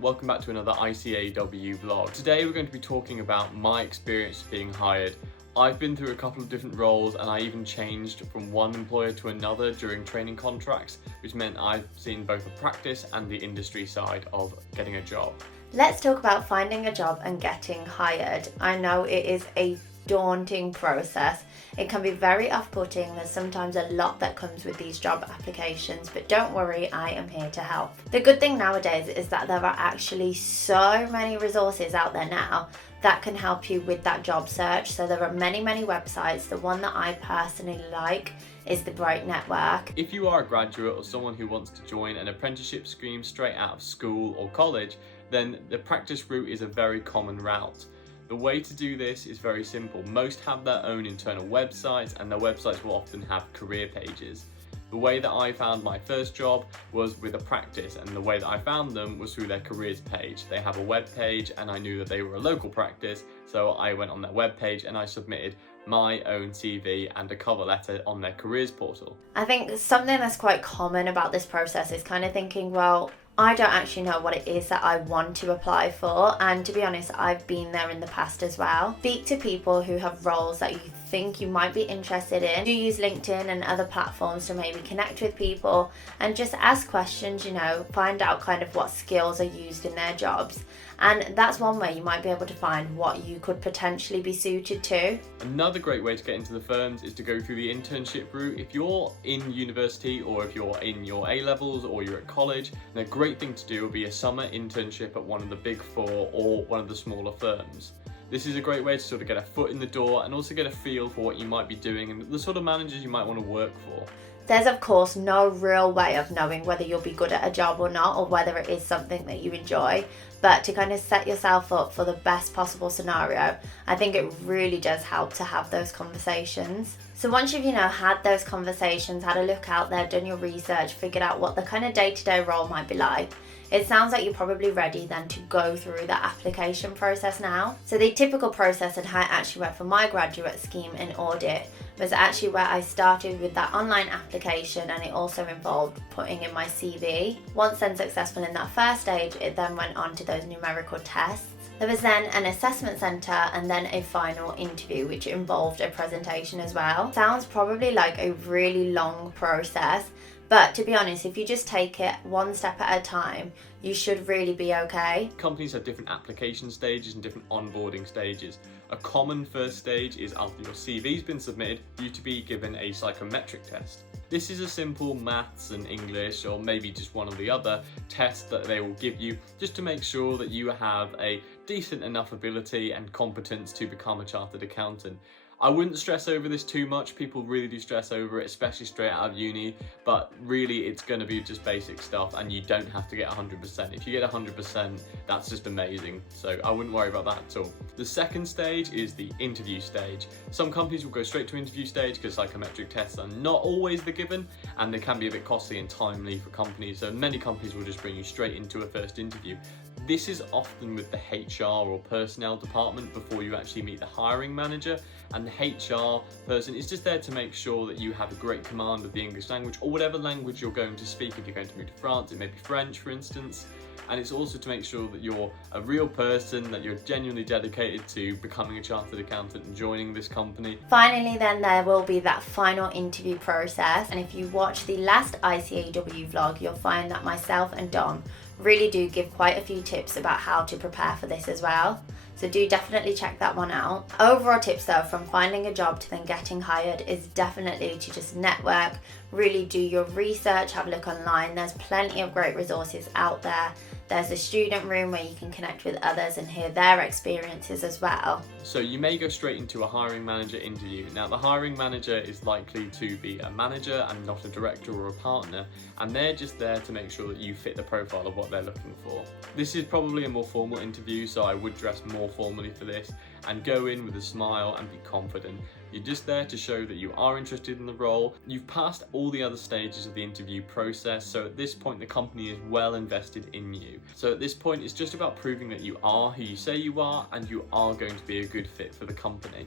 welcome back to another ICAEW vlog. Today we're going to be talking about my experience being hired. I've been through a couple of different roles and I even changed from one employer to another during training contracts, which meant I've seen both the practice and the industry side of getting a job. Let's talk about finding a job and getting hired. I know it is a daunting process. It can be very off-putting. There's sometimes a lot that comes with these job applications, but don't worry, I am here to help. The good thing nowadays is that there are actually so many resources out there now that can help you with that job search. So there are many websites. The one that I personally like is the Bright Network. If you are a graduate or someone who wants to join an apprenticeship scheme straight out of school or college, then the practice route is a very common route. The way to do this is very simple. Most have their own internal websites and their websites will often have career pages. The way that I found my first job was with a practice, and the way that I found them was through their careers page. They have a web page and I knew that they were a local practice, so I went on their web page and I submitted my own CV and a cover letter on their careers portal. I think something that's quite common about this process is kind of thinking, well, I don't actually know what it is that I want to apply for, and to be honest, I've been there in the past as well. Speak to people who have roles that you think you might be interested in. Do use LinkedIn and other platforms to maybe connect with people and just ask questions, find out kind of what skills are used in their jobs. And that's one way you might be able to find what you could potentially be suited to. Another great way to get into the firms is to go through the internship route. If you're in university or if you're in your A-levels or you're at college, then a great thing to do would be a summer internship at one of the big four or one of the smaller firms. This is a great way to sort of get a foot in the door and also get a feel for what you might be doing and the sort of managers you might want to work for. There's of course no real way of knowing whether you'll be good at a job or not, or whether it is something that you enjoy, but to kind of set yourself up for the best possible scenario, I think it really does help to have those conversations. So once you've had those conversations, had a look out there, done your research, figured out what the kind of day-to-day role might be like, it sounds like you're probably ready then to go through the application process now. So the typical process and how it actually went for my graduate scheme in audit was actually where I started with that online application, and it also involved putting in my CV. Once then successful in that first stage, it then went on to those numerical tests. There was then an assessment centre and then a final interview, which involved a presentation as well. Sounds probably like a really long process, but to be honest, if you just take it one step at a time, you should really be okay. Companies have different application stages and different onboarding stages. A common first stage is after your CV's been submitted, you to be given a psychometric test. This is a simple maths and English, or maybe just one or the other, test that they will give you just to make sure that you have a decent enough ability and competence to become a chartered accountant. I wouldn't stress over this too much. People really do stress over it, especially straight out of uni, but really it's going to be just basic stuff and you don't have to get 100%. If you get 100%, that's just amazing. So I wouldn't worry about that at all. The second stage is the interview stage. Some companies will go straight to interview stage because psychometric tests are not always the given and they can be a bit costly and timely for companies. So many companies will just bring you straight into a first interview. This is often with the HR or personnel department before you actually meet the hiring manager, and the HR person is just there to make sure that you have a great command of the English language or whatever language you're going to speak. If you're going to move to France, it may be French, for instance. And it's also to make sure that you're a real person, that you're genuinely dedicated to becoming a chartered accountant and joining this company. Finally then, there will be that final interview process, and if you watch the last ICAEW vlog, you'll find that myself and Dom really do give quite a few tips about how to prepare for this as well. So do definitely check that one out. Overall tips though, from finding a job to then getting hired, is definitely to just network, really do your research, have a look online. There's plenty of great resources out there. There's a student room where you can connect with others and hear their experiences as well. So you may go straight into a hiring manager interview. Now the hiring manager is likely to be a manager and not a director or a partner, and they're just there to make sure that you fit the profile of what they're looking for. This is probably a more formal interview, so I would dress more formally for this and go in with a smile and be confident. You're just there to show that you are interested in the role. You've passed all the other stages of the interview process, so at this point the company is well invested in you. So at this point it's just about proving that you are who you say you are and you are going to be a good fit for the company.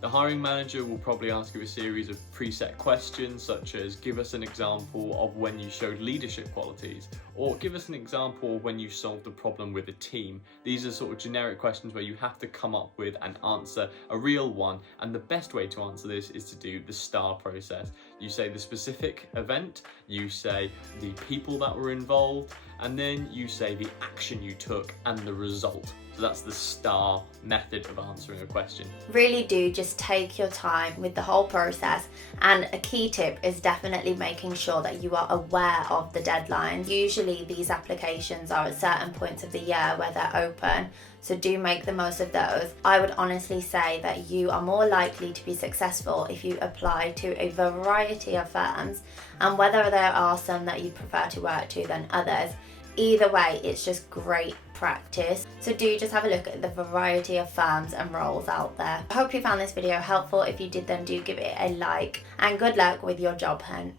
The hiring manager will probably ask you a series of preset questions such as give us an example of when you showed leadership qualities, or give us an example of when you solved a problem with a team. These are sort of generic questions where you have to come up with and answer a real one, and the best way to answer this is to do the STAR process. You say the specific event, you say the people that were involved, and then you say the action you took and the result. So that's the STAR method of answering a question. Really do just take your time with the whole process, and a key tip is definitely making sure that you are aware of the deadlines. Usually these applications are at certain points of the year where they're open, so do make the most of those. I would honestly say that you are more likely to be successful if you apply to a variety of firms, and whether there are some that you prefer to work to than others, either way, it's just great practice. So do just have a look at the variety of firms and roles out there. I hope you found this video helpful. If you did, then do give it a like, and good luck with your job hunt.